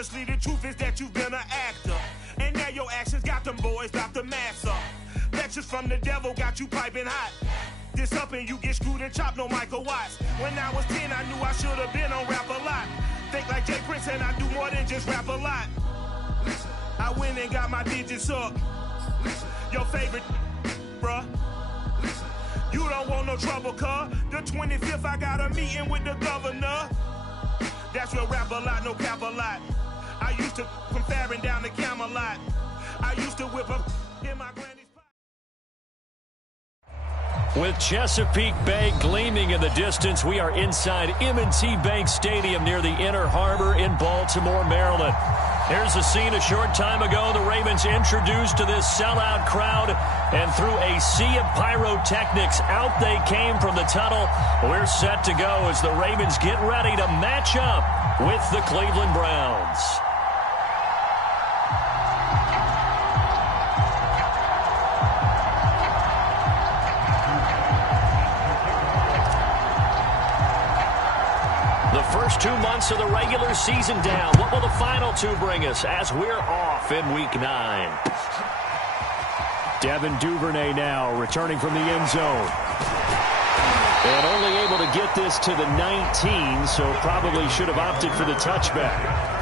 honestly, the truth is that you've been an actor. And now your actions got them boys about to mass up. Lectures from the devil got you piping hot. This up and you get screwed and chopped, no Michael Watts. When I was 10, I knew I should have been on Rap a Lot. Think like Jay Prince and I do more than just rap a lot. I went and got my digits up. Your favorite, bruh. You don't want no trouble, cuz. The 25th, I got a meeting with the governor. That's real rap a lot, no cap a lot. I used to from Farron down to Camelot. I used to whip up in my granny's pocket. With Chesapeake Bay gleaming in the distance, we are inside M&T Bank Stadium near the Inner Harbor in Baltimore, Maryland. Here's the scene a short time ago. The Ravens introduced to this sellout crowd, and through a sea of pyrotechnics, out they came from the tunnel. We're set to go as the Ravens get ready to match up with the Cleveland Browns. First 2 months of the regular season down. What will the final two bring us as we're off in Week 9? Devin Duvernay now returning from the end zone. And only able to get this to the 19, so probably should have opted for the touchback.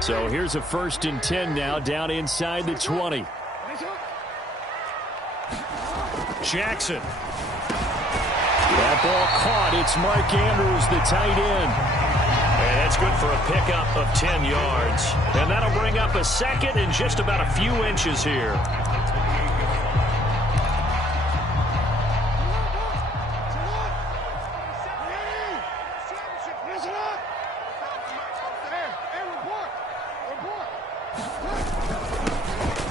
So here's a 1st and 10 now, down inside the 20. Jackson. That ball caught. It's Mark Andrews, the tight end. And that's good for a pickup of 10 yards. And that'll bring up a second and just about a few inches here.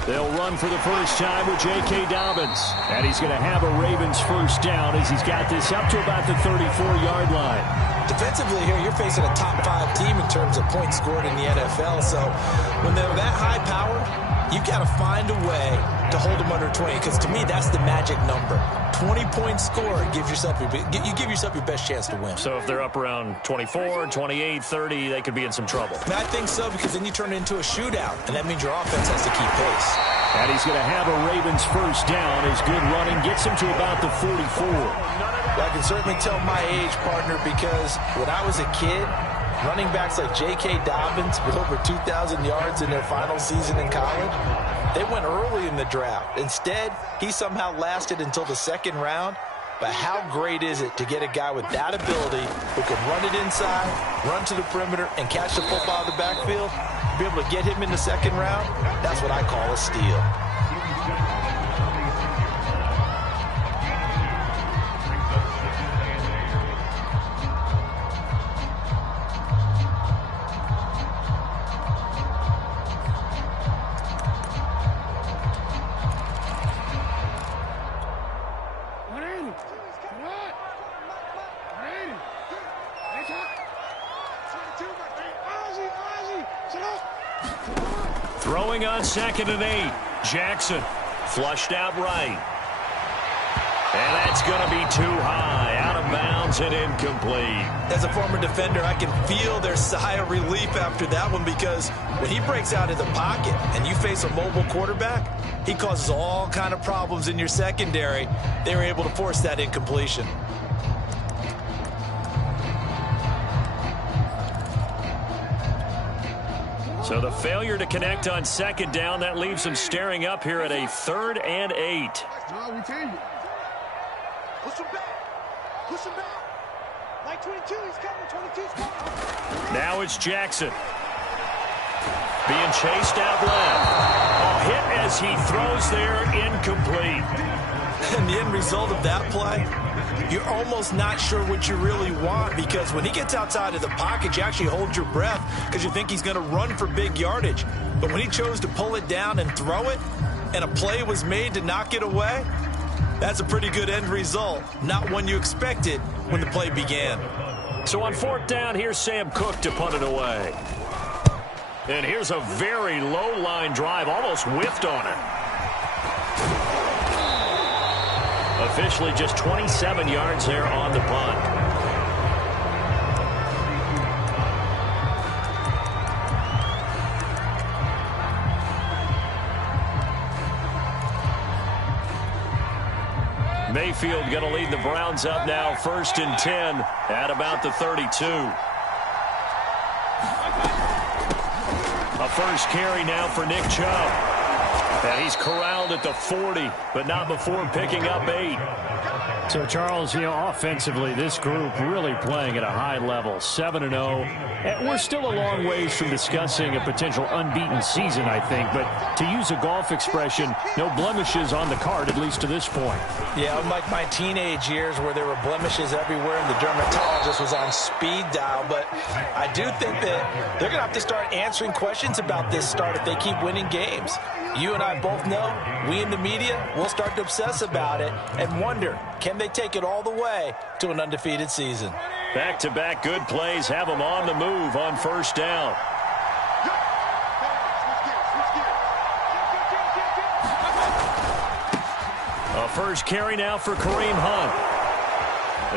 They'll run for the first time with J.K. Dobbins. And he's going to have a Ravens first down as he's got this up to about the 34-yard line. Defensively here, you're facing a top 5 team in terms of points scored in the NFL. So when they're that high-powered, you've got to find a way to hold them under 20. Because to me, that's the magic number. 20 points scored, you give yourself your best chance to win. So if they're up around 24, 28, 30, they could be in some trouble. I think so, because then you turn it into a shootout, and that means your offense has to keep pace. And he's going to have a Ravens first down. His good running gets him to about the 44. Well, I can certainly tell my age, partner, because when I was a kid, running backs like J.K. Dobbins with over 2,000 yards in their final season in college, they went early in the draft. Instead, he somehow lasted until the 2nd round. But how great is it to get a guy with that ability who can run it inside, run to the perimeter, and catch the football in the backfield? Be able to get him in the 2nd round? That's what I call a steal. Throwing on 2nd and 8. Jackson flushed out right. And that's going to be too high. Out of bounds and incomplete. As a former defender, I can feel their sigh of relief after that one, because when he breaks out of the pocket and you face a mobile quarterback, he causes all kind of problems in your secondary. They were able to force that incompletion. So the failure to connect on 2nd down, that leaves him staring up here at a 3rd and 8. Push him back. Push him back. Like 22, he's coming. 22's coming. Now it's Jackson. Being chased out left. A hit as he throws there, incomplete. And the end result of that play, you're almost not sure what you really want, because when he gets outside of the pocket, you actually hold your breath because you think he's going to run for big yardage. But when he chose to pull it down and throw it, and a play was made to knock it away, that's a pretty good end result. Not one you expected when the play began. So on 4th down, here's Sam Cook to punt it away. And here's a very low-line drive, almost whiffed on it. Officially just 27 yards there on the punt. Mayfield going to lead the Browns up now, 1st and 10 at about the 32. A first carry now for Nick Chubb. And he's corralled at the 40, but not before picking up 8. So, Charles, offensively, this group really playing at a high level, 7-0. And we're still a long ways from discussing a potential unbeaten season, I think. But to use a golf expression, no blemishes on the card, at least to this point. Yeah, unlike my teenage years where there were blemishes everywhere and the dermatologist was on speed dial. But I do think that they're going to have to start answering questions about this start if they keep winning games. You and I both know, we in the media will start to obsess about it and wonder, can they take it all the way to an undefeated season? Back-to-back good plays have them on the move on 1st down. A first carry now for Kareem Hunt.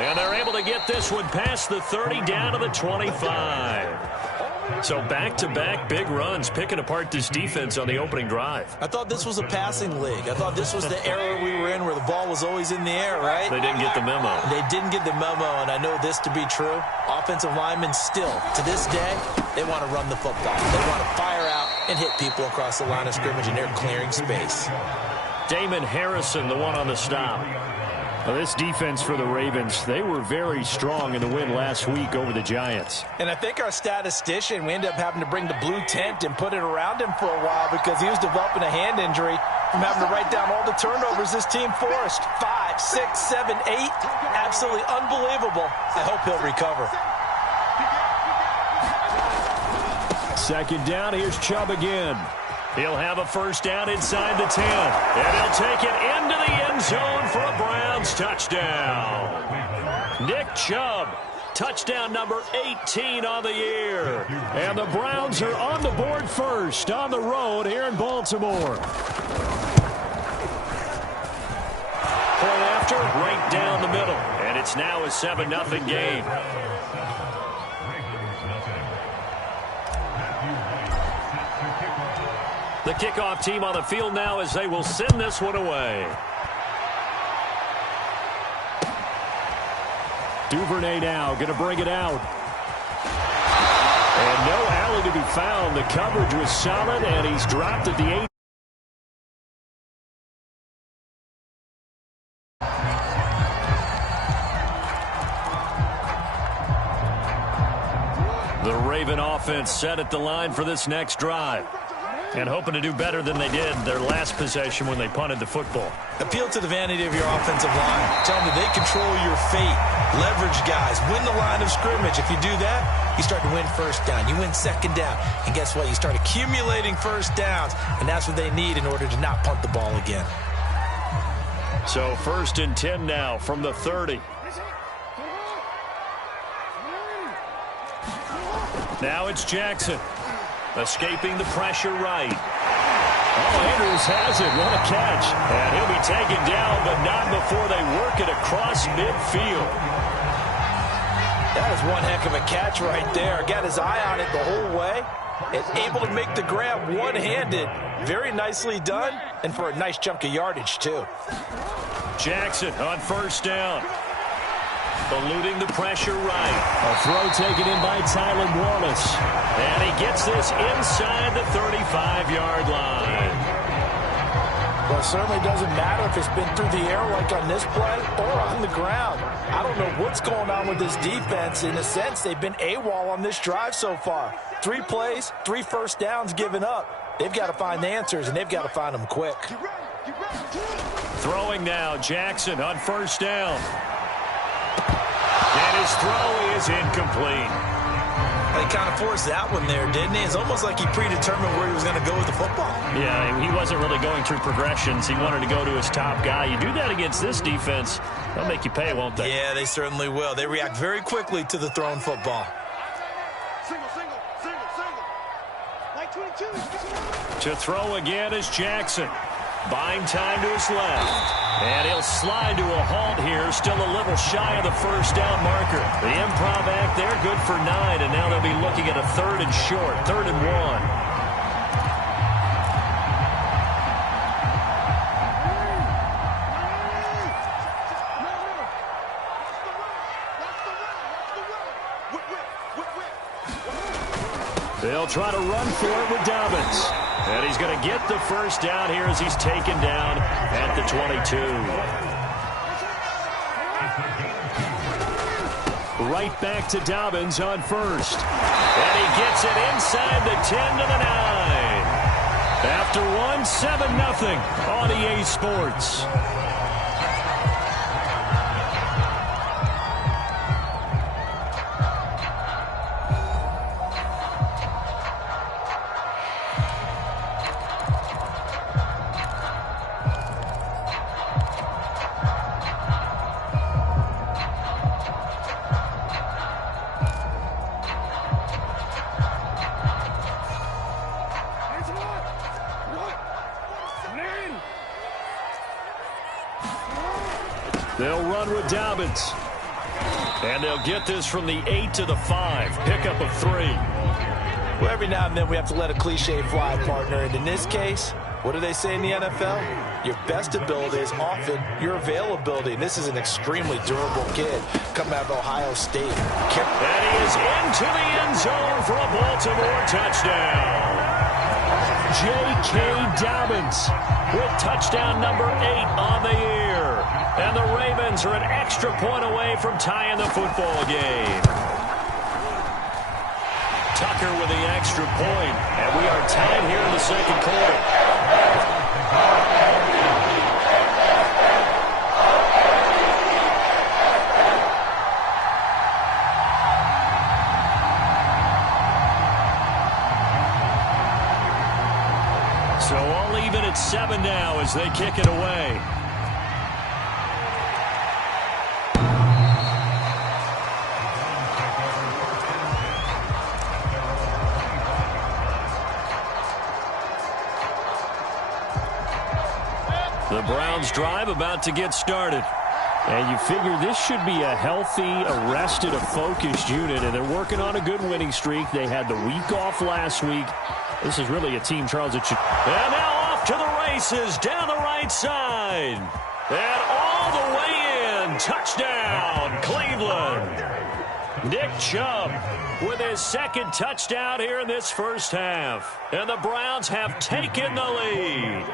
And they're able to get this one past the 30 down to the 25. So back-to-back big runs, picking apart this defense on the opening drive. I thought this was a passing league. I thought this was the era we were in where the ball was always in the air, right? They didn't get the memo. They didn't get the memo, and I know this to be true. Offensive linemen still, to this day, they want to run the football. They want to fire out and hit people across the line of scrimmage, and they're clearing space. Damon Harrison, the one on the stop. Well, this defense for the Ravens, they were very strong in the win last week over the Giants. And I think our statistician, we ended up having to bring the blue tent and put it around him for a while because he was developing a hand injury from having to write down all the turnovers this team forced. 5, 6, 7, 8. Absolutely unbelievable. I hope he'll recover. 2nd down, here's Chubb again. He'll have a first down inside the 10. And he'll take it into the end zone for a Browns touchdown. Nick Chubb, touchdown number 18 on the year. And the Browns are on the board first on the road here in Baltimore. Point after, right down the middle. And it's now a 7-0 game. The kickoff team on the field now as they will send this one away. Duvernay now going to bring it out. And no alley to be found. The coverage was solid, and he's dropped at the 8. The Raven offense set at the line for this next drive. And hoping to do better than they did their last possession when they punted the football. Appeal to the vanity of your offensive line. Tell them that they control your fate. Leverage guys. Win the line of scrimmage. If you do that, you start to win first down. You win 2nd down. And guess what? You start accumulating first downs. And that's what they need in order to not punt the ball again. So 1st and 10 now from the 30. Now it's Jackson. Escaping the pressure right. Oh, Andrews has it. What a catch. And he'll be taken down, but not before they work it across midfield. That is one heck of a catch right there. Got his eye on it the whole way. And able to make the grab one-handed. Very nicely done. And for a nice chunk of yardage, too. Jackson on 1st down. Eluding the pressure right. A throw taken in by Tylan Wallace. And he gets this inside the 35-yard line. Well, it certainly doesn't matter if it's been through the air like on this play or on the ground. I don't know what's going on with this defense. In a sense, they've been AWOL on this drive so far. 3 plays, 3 first downs given up. They've got to find the answers, and they've got to find them quick. Throwing now, Jackson on 1st down. And his throw is incomplete. He kind of forced that one there, didn't he? It's almost like he predetermined where he was going to go with the football. Yeah, he wasn't really going through progressions. He wanted to go to his top guy. You do that against this defense, They'll make you pay, won't they? Yeah, they certainly will. They react very quickly to the thrown football. To throw again is Jackson. Buying time to his left. And he'll slide to a halt here, still a little shy of the first down marker. The improv act there, good for 9, and now they'll be looking at a 3rd and short, 3rd and 1. They'll try to run for it with Dobbins. And he's going to get the first down here as he's taken down at the 22. Right back to Dobbins on first. And he gets it inside the 10 to the 9. After 1, 7-0 on EA Sports. They'll run with Dobbins. And they'll get this from the 8 to the 5. Pickup of 3. Well, every now and then we have to let a cliche fly, partner. And in this case, what do they say in the NFL? Your best ability is often your availability. And this is an extremely durable kid coming out of Ohio State. And he is into the end zone for a Baltimore touchdown. J.K. Dobbins with touchdown number 8 on the year. And the Ravens are an extra point away from tying the football game. Tucker with the extra point. And we are tied here in the second quarter. So all even at 7 now as they kick it away. The Browns drive about to get started. And you figure this should be a healthy, arrested, a focused unit, and they're working on a good winning streak. They had the week off last week. This is really a team, Charles, that should... And now off to the races down the right side. And all the way in. Touchdown, Cleveland. Nick Chubb with his second touchdown here in this first half. And the Browns have taken the lead.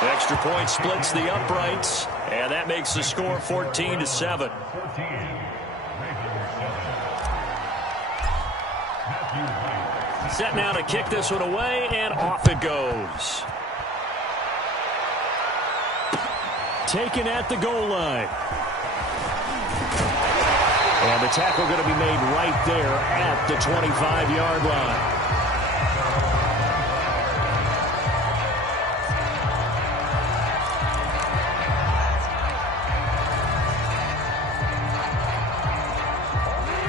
Extra point splits the uprights, and that makes the score 14-7. Set now to kick this one away, and off it goes. Taken at the goal line. And the tackle going to be made right there at the 25-yard line.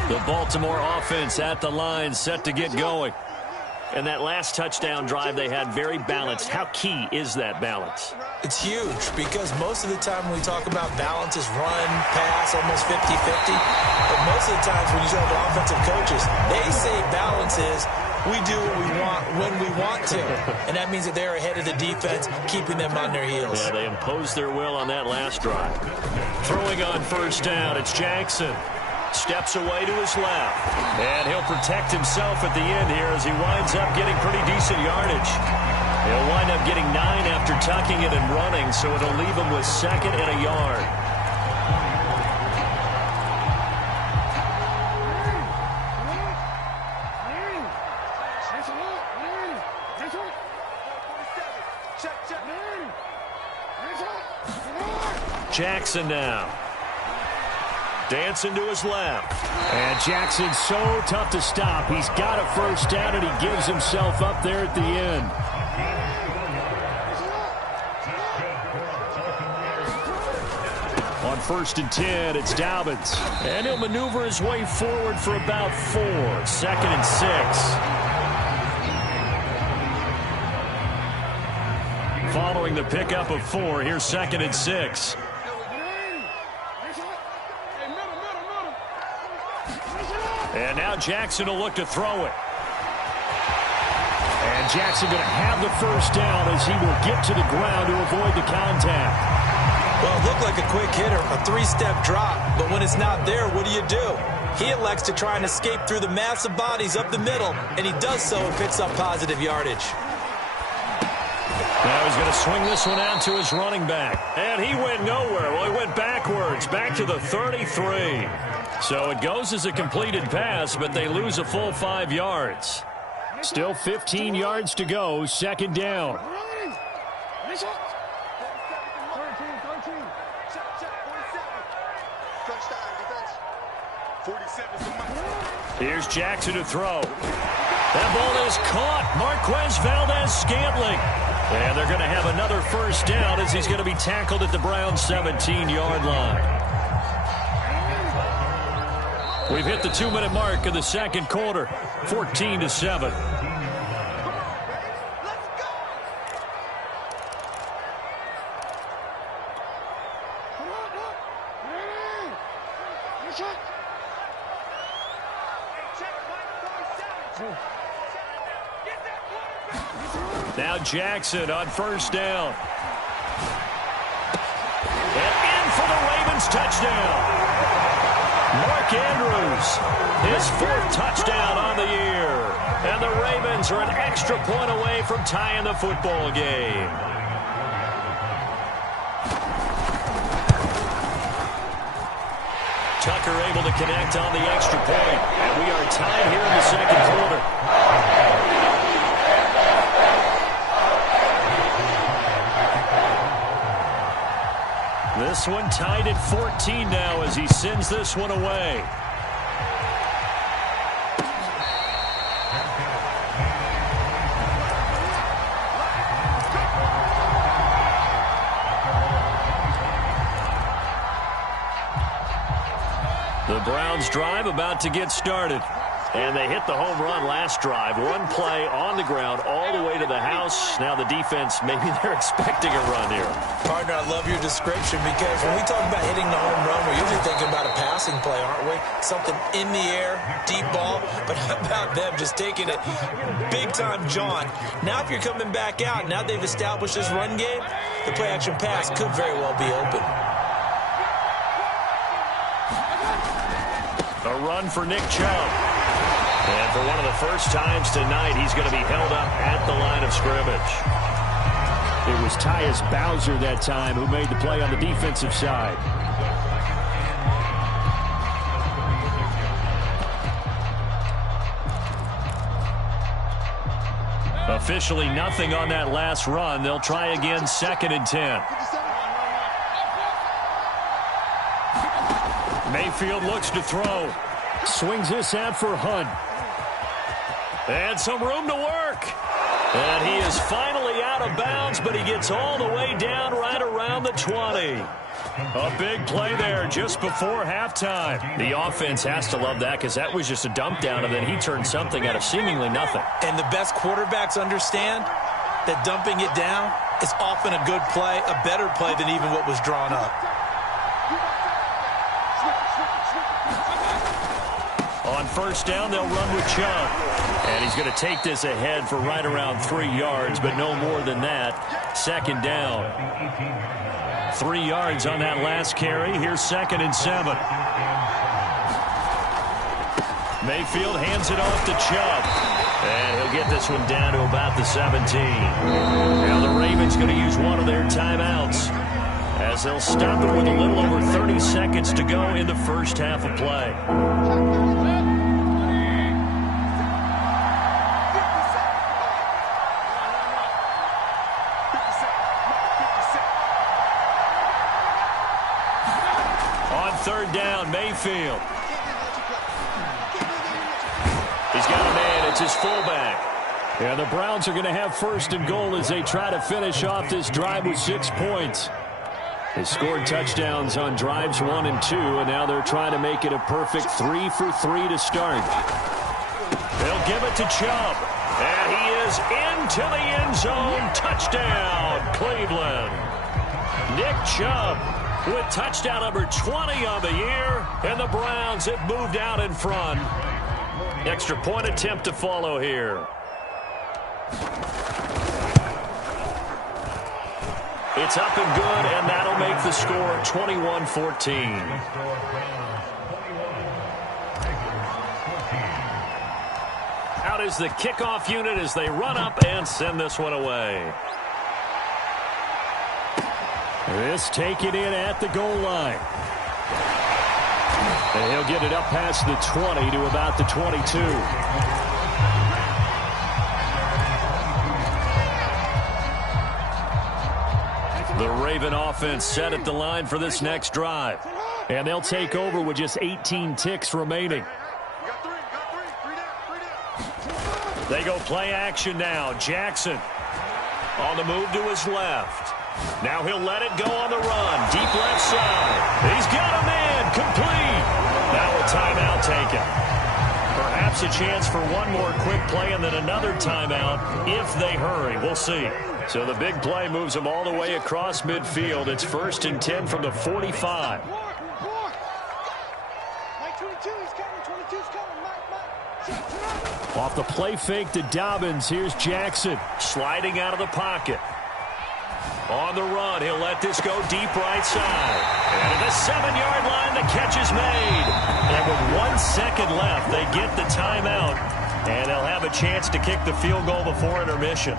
The Baltimore offense at the line, set to get going. And that last touchdown drive they had very balanced. How key is that balance? It's huge because most of the time when we talk about balance is run, pass, almost 50-50. But most of the times when you talk to offensive coaches, they say balance is we do what we want when we want to. And that means that they're ahead of the defense, keeping them on their heels. Yeah, they imposed their will on that last drive. Throwing on first down, it's Jackson. Steps away to his left. And he'll protect himself at the end here as he winds up getting pretty decent yardage. He'll wind up getting 9 after tucking it and running, so it'll leave him with 2nd and a yard. Jackson now. Dancing to his left. And Jackson's so tough to stop. He's got a first down, and he gives himself up there at the end. On 1st and 10, it's Dobbins. And he'll maneuver his way forward for about 4. 2nd and 6. Following the pickup of 4, here's 2nd and 6. And now Jackson will look to throw it. And Jackson going to have the first down as he will get to the ground to avoid the contact. Well, it looked like a quick hitter, a 3-step drop, but when it's not there, what do? He elects to try and escape through the massive bodies up the middle, and he does so and picks up positive yardage. Now he's going to swing this one out to his running back. And he went nowhere. Well, he went backwards, back to the 33. So it goes as a completed pass, but they lose a full 5 yards. Still 15 yards to go, 2nd down. Here's Jackson to throw. That ball is caught. Marquez Valdez-Scantling. And they're going to have another first down as he's going to be tackled at the Browns' 17-yard line. We've hit the 2-minute mark of the second quarter, 14-7. Now Jackson on 1st down. And in for the Ravens touchdown. Mark Andrews, his 4th touchdown on the year. And the Ravens are an extra point away from tying the football game. Tucker able to connect on the extra point. And we are tied here in the second quarter. This one tied at 14 now as he sends this one away. The Browns drive about to get started. And they hit the home run last drive. One play on the ground all the way to the house. Now the defense, maybe they're expecting a run here. Partner, I love your description because when we talk about hitting the home run, we're usually thinking about a passing play, aren't we? Something in the air, deep ball. But how about them just taking it big-time John? Now if you're coming back out, now they've established this run game, the play-action pass could very well be open. A run for Nick Chubb. And for one of the first times tonight, he's going to be held up at the line of scrimmage. It was Tyus Bowser that time who made the play on the defensive side. Officially nothing on that last run. They'll try again, 2nd and 10. Mayfield looks to throw. Swings this out for Hunt. And some room to work. And he is finally out of bounds, but he gets all the way down right around the 20. A big play there just before halftime. The offense has to love that because that was just a dump down, and then he turned something out of seemingly nothing. And the best quarterbacks understand that dumping it down is often a good play, a better play than even what was drawn up. On 1st down, they'll run with Chubb. And he's going to take this ahead for right around 3 yards, but no more than that. 2nd down. 3 yards on that last carry. Here's 2nd and 7. Mayfield hands it off to Chubb. And he'll get this one down to about the 17. Now the Ravens going to use one of their timeouts as they'll stop it with a little over 30 seconds to go in the first half of play. On third down. Mayfield. He's got a man. It's his fullback. And the Browns are going to have first and goal as they try to finish off this drive with 6 points. They scored touchdowns on drives 1 and 2, and now they're trying to make it a perfect 3 for 3 to start. They'll give it to Chubb. And he is into the end zone. Touchdown, Cleveland. Nick Chubb with touchdown number 20 on the year. And the Browns have moved out in front. Extra point attempt to follow here. It's up and good, and that'll make the score 21-14. Out is the kickoff unit as they run up and send this one away. This taken in at the goal line. And he'll get it up past the 20 to about the 22. The Raven offense set at the line for this next drive. And they'll take over with just 18 ticks remaining. They go play action now. Jackson on the move to his left. Now he'll let it go on the run. Deep left side. He's got a man. Complete. Now a timeout taken. Perhaps a chance for one more quick play and then another timeout if they hurry. We'll see. So the big play moves them all the way across midfield. It's 1st and 10 from the 45. Off the play fake to Dobbins. Here's Jackson sliding out of the pocket. On the run, he'll let this go deep right side. And at the 7-yard line, the catch is made. And with 1 second left, they get the timeout. And they'll have a chance to kick the field goal before intermission.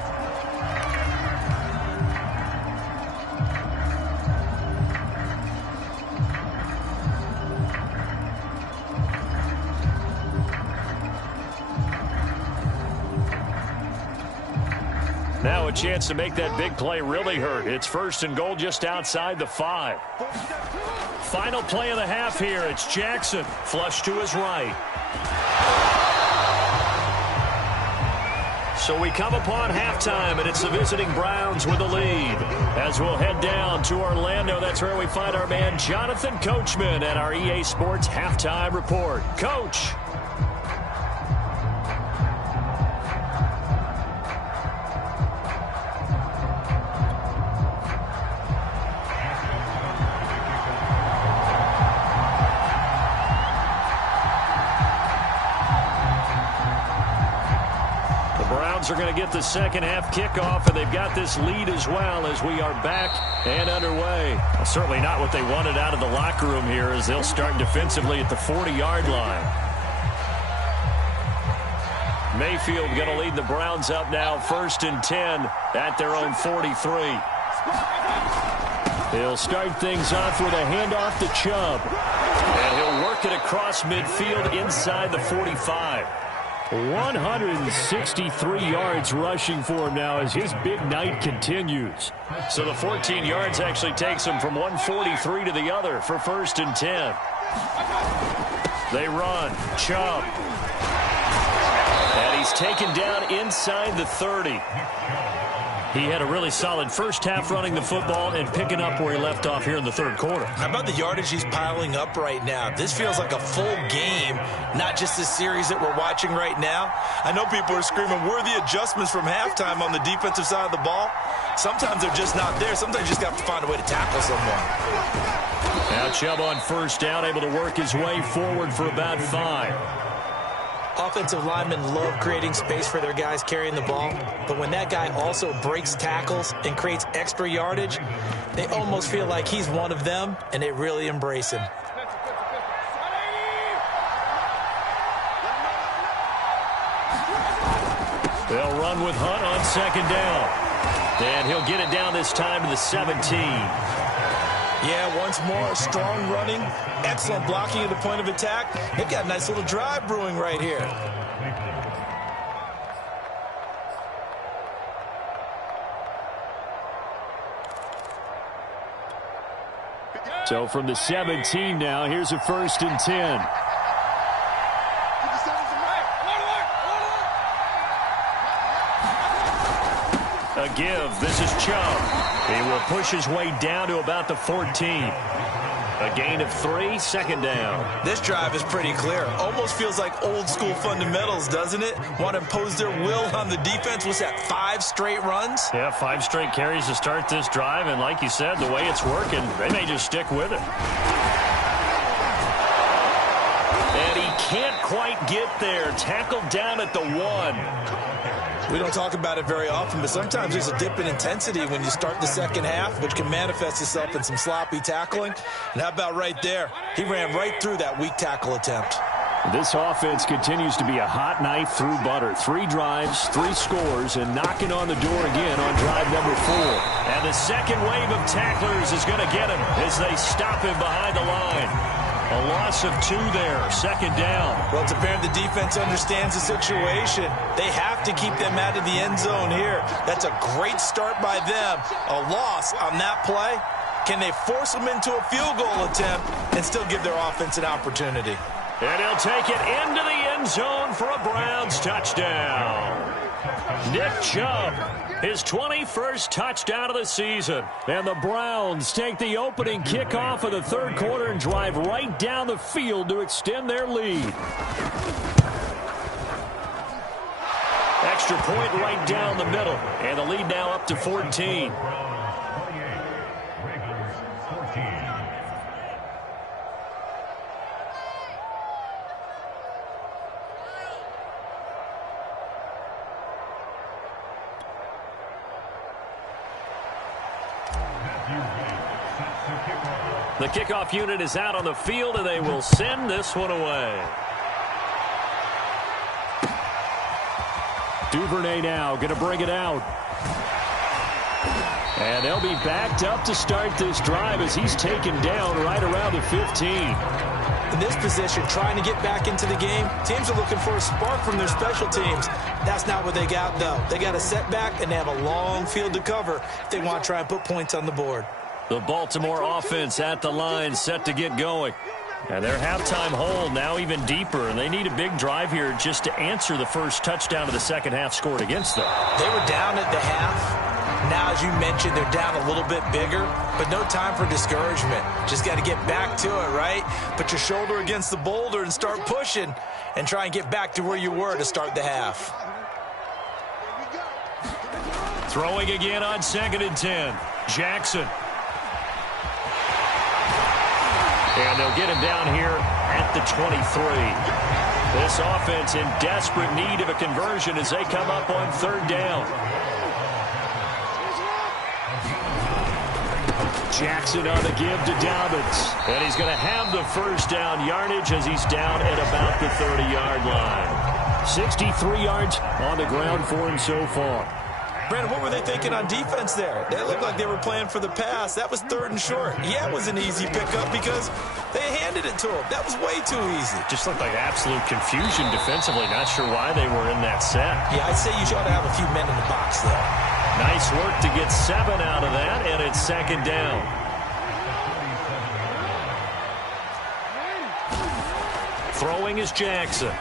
Now a chance to make that big play really hurt. It's 1st and goal just outside the 5. Final play of the half here. It's Jackson. Flush to his right. So we come upon halftime, and it's the visiting Browns with the lead. As we'll head down to Orlando, that's where we find our man Jonathan Coachman at our EA Sports Halftime Report. Coach. Are going to get the second half kickoff, and they've got this lead as well as we are back and underway. Well, certainly not what they wanted out of the locker room here as they'll start defensively at the 40-yard line. Mayfield going to lead the Browns up now 1st and 10 at their own 43. He'll start things off with a handoff to Chubb. And he'll work it across midfield inside the 45. 163 yards rushing for him now as his big night continues. So the 14 yards actually takes him from 143 to the other for 1st and 10. They run. Chubb. And he's taken down inside the 30. He had a really solid first half running the football and picking up where he left off here in the 3rd quarter. How about the yardage he's piling up right now? This feels like a full game, not just the series that we're watching right now. I know people are screaming, where are the adjustments from halftime on the defensive side of the ball? Sometimes they're just not there. Sometimes you just have to find a way to tackle someone. Now Chubb on 1st down, able to work his way forward for about 5. Offensive linemen love creating space for their guys carrying the ball, but when that guy also breaks tackles and creates extra yardage, they almost feel like he's one of them, and they really embrace him. They'll run with Hunt on 2nd down. And he'll get it down this time to the 17. Yeah, once more, strong running, excellent blocking at the point of attack. They've got a nice little drive brewing right here. So from the 17 now, here's a 1st and 10. A give. This is Chubb. He will push his way down to about the 14. A gain of 3, 2nd down. This drive is pretty clear. Almost feels like old school fundamentals, doesn't it? Want to impose their will on the defense. Was that 5 straight runs? Yeah, 5 straight carries to start this drive. And like you said, the way it's working, they may just stick with it. And he can't quite get there. Tackled down at the 1. We don't talk about it very often, but sometimes there's a dip in intensity when you start the second half, which can manifest itself in some sloppy tackling. And how about right there? He ran right through that weak tackle attempt. This offense continues to be a hot knife through butter. 3 drives, 3 scores, and knocking on the door again on drive number 4. And the second wave of tacklers is going to get him as they stop him behind the line. A loss of 2 there, 2nd down. Well, it's apparent the defense understands the situation. They have to keep them out of the end zone here. That's a great start by them. A loss on that play. Can they force them into a field goal attempt and still give their offense an opportunity? And he'll take it into the end zone for a Browns touchdown. Nick Chubb, his 21st touchdown of the season. And the Browns take the opening kickoff of the 3rd quarter and drive right down the field to extend their lead. Extra point right down the middle. And the lead now up to 14. The kickoff unit is out on the field, and they will send this one away. Duvernay now going to bring it out. And they'll be backed up to start this drive as he's taken down right around the 15. In this position, trying to get back into the game, teams are looking for a spark from their special teams. That's not what they got, though. They got a setback, and they have a long field to cover if they want to try and put points on the board. The Baltimore offense at the line, set to get going. And their halftime hole now even deeper, and they need a big drive here just to answer the first touchdown of the second half scored against them. They were down at the half. Now, as you mentioned, they're down a little bit bigger, but no time for discouragement. Just got to get back to it, right? Put your shoulder against the boulder and start pushing and try and get back to where you were to start the half. Throwing again on 2nd and 10. Jackson. And they'll get him down here at the 23. This offense in desperate need of a conversion as they come up on 3rd down. Jackson on the give to Dobbins. And he's going to have the 1st down yardage as he's down at about the 30-yard line. 63 yards on the ground for him so far. Brandon, what were they thinking on defense there? They looked like they were playing for the pass. That was 3rd and short. Yeah, it was an easy pickup because they handed it to him. That was way too easy. Just looked like absolute confusion defensively. Not sure why they were in that set. Yeah, I'd say you ought to have a few men in the box, though. Nice work to get 7 out of that, and it's 2nd down. Throwing is Jackson.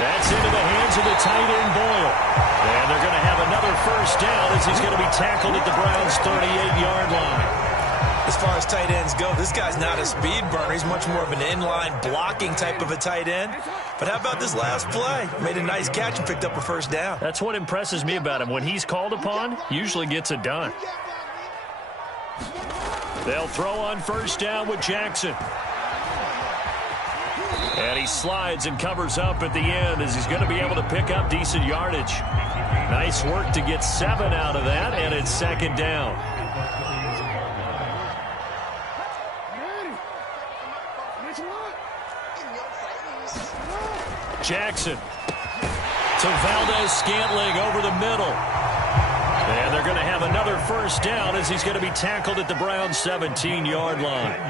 That's into the hands of the tight end, Boyle. And they're going to have another 1st down as he's going to be tackled at the Browns' 38-yard line. As far as tight ends go, this guy's not a speed burner. He's much more of an inline blocking type of a tight end. But how about this last play? Made a nice catch and picked up a 1st down. That's what impresses me about him. When he's called upon, usually gets it done. They'll throw on 1st down with Jackson. And he slides and covers up at the end as he's going to be able to pick up decent yardage. Nice work to get 7 out of that, and it's 2nd down. Jackson to Valdez-Scantling over the middle. And they're going to have another 1st down as he's going to be tackled at the Browns' 17-yard line.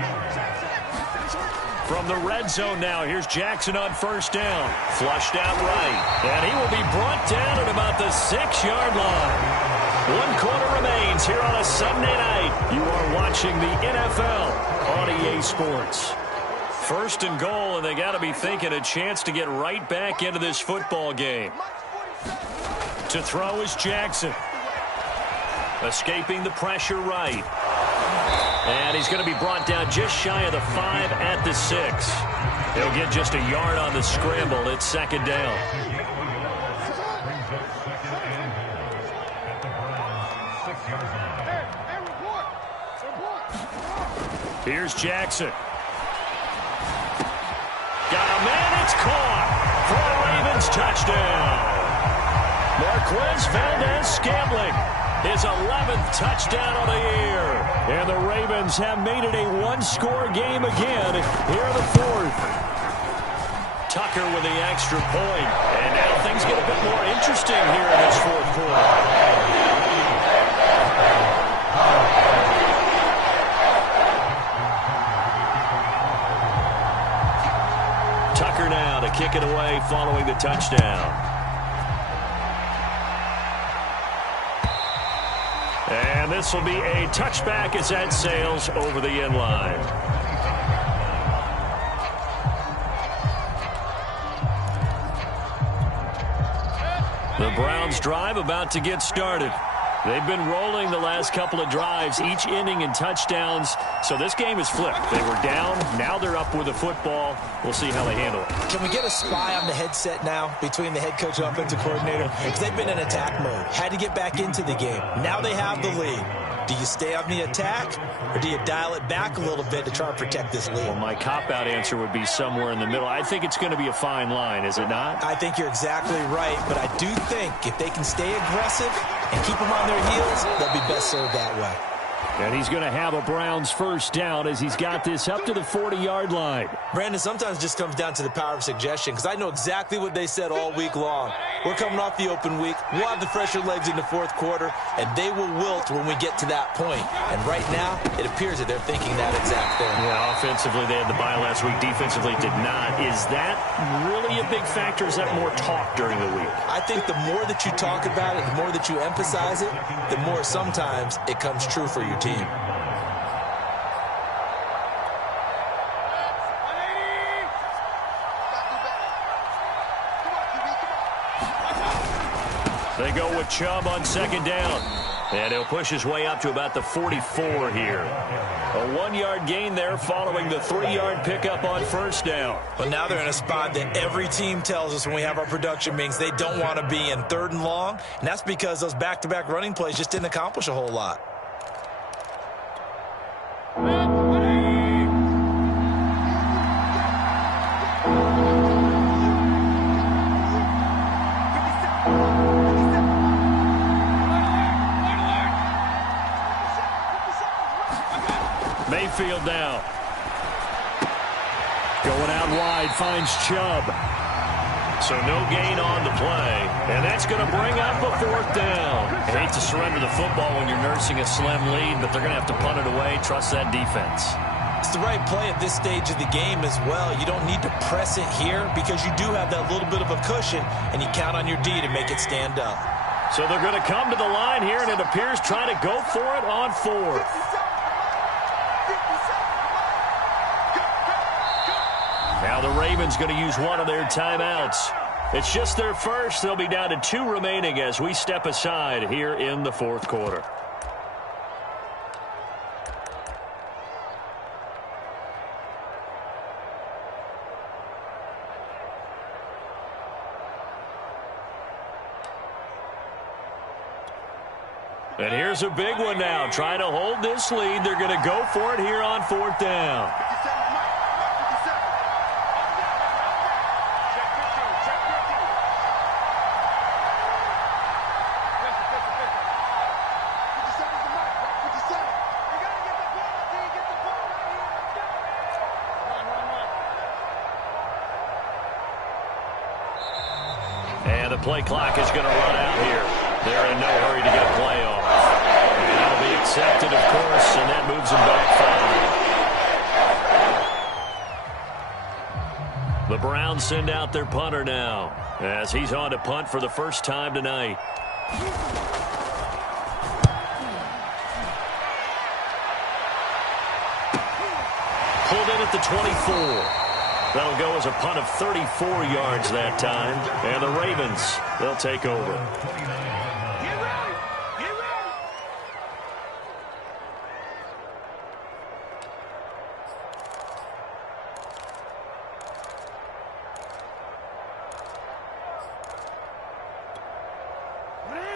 From the red zone now, here's Jackson on 1st down. Flushed out right. And he will be brought down at about the 6-yard line. 1 quarter remains Ravens here on a Sunday night. You are watching the NFL on EA Sports. First and goal, and they got to be thinking a chance to get right back into this football game. To throw is Jackson. Escaping the pressure right. And he's going to be brought down just shy of the 5 at the 6. He'll get just a yard on the scramble. It's second down. Here's Jackson. Got a man, it's caught for a Ravens touchdown. Marquez Valdez-Scantling, his 11th touchdown of the year. And the Ravens have made it a one-score game again here in the fourth. Tucker with the extra point. And now things get a bit more interesting here in this fourth quarter. Tucker now to kick it away following the touchdown. And this will be a touchback as that sails over the end line. The Browns drive about to get started. They've been rolling the last couple of drives, each ending in touchdowns. So this game is flipped. They were down. Now they're up with the football. We'll see how they handle it. Can we get a spy on the headset now between the head coach and offensive coordinator? Because they've been in attack mode. Had to get back into the game. Now they have the lead. Do you stay on the attack, or do you dial it back a little bit to try and protect this lead? Well, my cop-out answer would be somewhere in the middle. I think it's going to be a fine line, is it not? I think you're exactly right, but I do think if they can stay aggressive and keep them on their heels, they'll be best served that way. And he's going to have a Browns first down as he's got this up to the 40-yard line. Brandon, sometimes it just comes down to the power of suggestion, because I know exactly what they said all week long. We're coming off the open week. We'll have the fresher legs in the fourth quarter, and they will wilt when we get to that point. And right now, it appears that they're thinking that exact thing. Yeah, offensively, they had the bye last week. Defensively, did not. Is that really a big factor? Is that more talk during the week? I think the more that you talk about it, the more that you emphasize it, the more sometimes it comes true for your team. They go with Chubb on second down. And he'll push his way up to about the 44 here. A 1-yard gain there following the 3-yard pickup on first down. But now they're in a spot that every team tells us when we have our production meetings they don't want to be in, 3rd and long. And that's because those back-to-back running plays just didn't accomplish a whole lot. Mayfield now. Going out wide, finds Chubb. So no gain on the play. And that's going to bring up a 4th down. I hate to surrender the football when you're nursing a slim lead, but they're going to have to punt it away. Trust that defense. It's the right play at this stage of the game as well. You don't need to press it here because you do have that little bit of a cushion, and you count on your D to make it stand up. So they're going to come to the line here, and it appears trying to go for it on 4th. Now the Ravens going to use one of their timeouts. It's just their first. They'll be down to 2 remaining as we step aside here in the 4th quarter. And here's a big one now. Trying to hold this lead. They're going to go for it here on 4th down. And the play clock is going to run out here. They're in no hurry to get a play off. And that'll be accepted, of course, and that moves them back 5. The Browns send out their punter now as he's on to punt for the first time tonight. pulled in at the 24. That'll go as a punt of 34 yards that time. And the Ravens, they'll take over.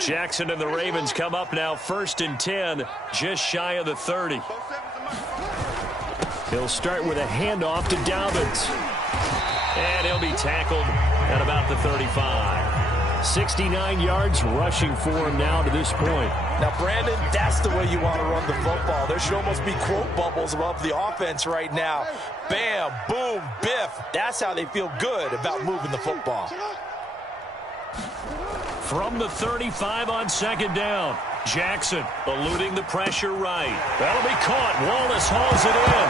Jackson and the Ravens come up now 1st and 10, just shy of the 30. He'll start with a handoff to Dobbins. And he'll be tackled at about the 35. 69 yards rushing for him now to this point. Now, Brandon, that's the way you want to run the football. There should almost be quote bubbles above the offense right now. Bam, boom, biff. That's how they feel good about moving the football. From the 35 on 2nd down. Jackson eluding the pressure right. That'll be caught. Wallace hauls it in.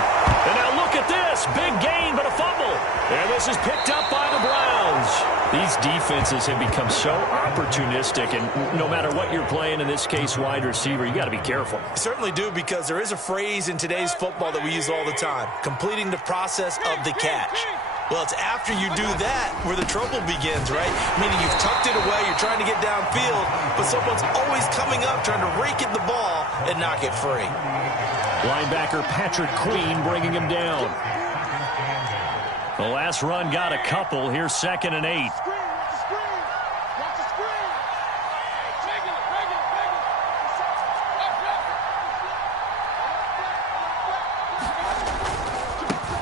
And now look at this. Big gain, but a fumble. And this is picked up by the Browns. These defenses have become so opportunistic, and no matter what you're playing, in this case wide receiver, you got to be careful. Certainly do, because there is a phrase in today's football that we use all the time: completing the process of the catch. Well, it's after you do that where the trouble begins, right? Meaning you've tucked it away, you're trying to get downfield, but someone's always coming up trying to rake at the ball and knock it free. Linebacker Patrick Queen bringing him down. The last run got a couple. Here's 2nd and 8.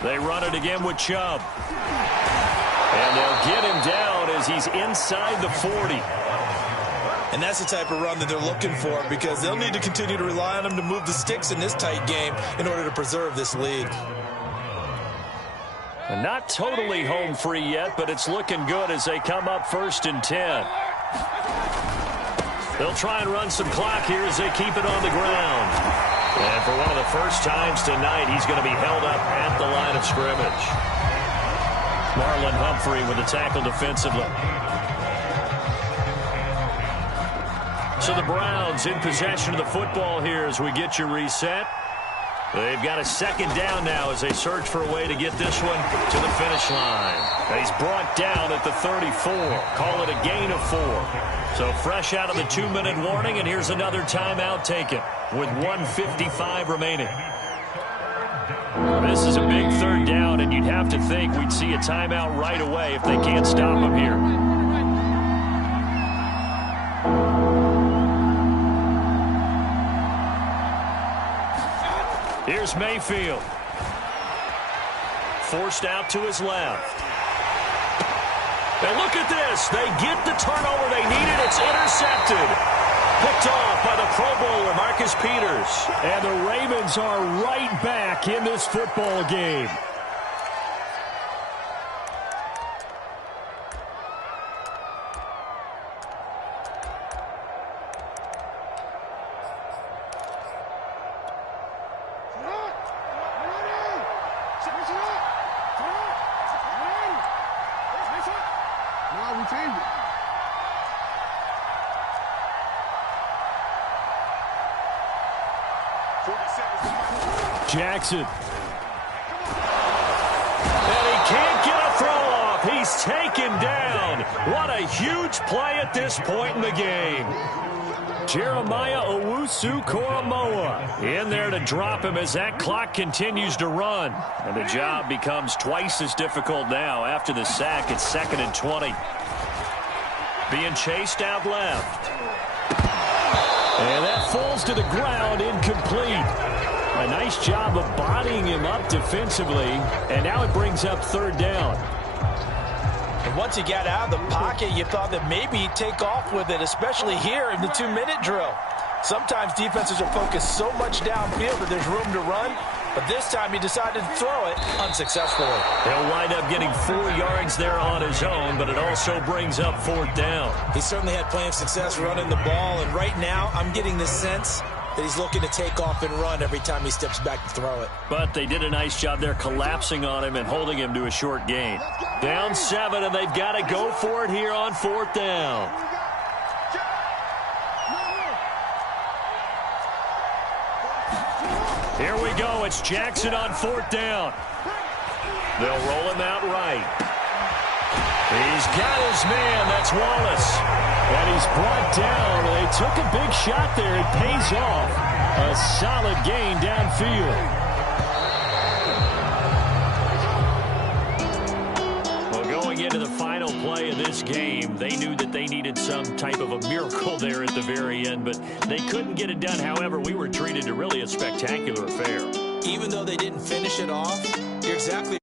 They run it again with Chubb. And they'll get him down as he's inside the 40. And that's the type of run that they're looking for, because they'll need to continue to rely on him to move the sticks in this tight game in order to preserve this lead. And not totally home free yet, but it's looking good as they come up 1st and 10. They'll try and run some clock here as they keep it on the ground. And for one of the first times tonight, he's going to be held up at the line of scrimmage. Marlon Humphrey with a tackle defensively. So the Browns in possession of the football here as we get you reset. They've got a 2nd down now as they search for a way to get this one to the finish line. And he's brought down at the 34. Call it a gain of 4. So fresh out of the 2-minute warning, and here's another timeout taken with 1:55 remaining. This is a big 3rd down, and you'd have to think we'd see a timeout right away if they can't stop him here. Here's Mayfield. Forced out to his left. And look at this. They get the turnover they needed. It's intercepted. Picked off by the Pro Bowler, Marcus Peters. And the Ravens are right back in this football game. Jackson. And he can't get a throw off. He's taken down. What a huge play at this point in the game. Jeremiah Owusu-Koramoah in there to drop him as that clock continues to run. And the job becomes twice as difficult now after the sack. It's 2nd and 20. Being chased out left. And that falls to the ground, incomplete. A nice job of bodying him up defensively, and now it brings up 3rd down. And once he got out of the pocket, you thought that maybe he'd take off with it, especially here in the 2-minute drill. Sometimes defenses are focused so much downfield that there's room to run, but this time he decided to throw it unsuccessfully. He'll wind up getting 4 yards there on his own, but it also brings up 4th down. He certainly had plenty of success running the ball, and right now I'm getting the sense that he's looking to take off and run every time he steps back to throw it. But they did a nice job there collapsing on him and holding him to a short gain. Down 7, and they've got to go for it here on 4th down. Here we go. It's Jackson on 4th down. They'll roll him out right. He's got his man. That's Wallace. And he's brought down. They took a big shot there. It pays off. A solid gain downfield. Into the final play of this game, they knew that they needed some type of a miracle there at the very end, but they couldn't get it done. However, we were treated to really a spectacular affair. Even though they didn't finish it off, you're exactly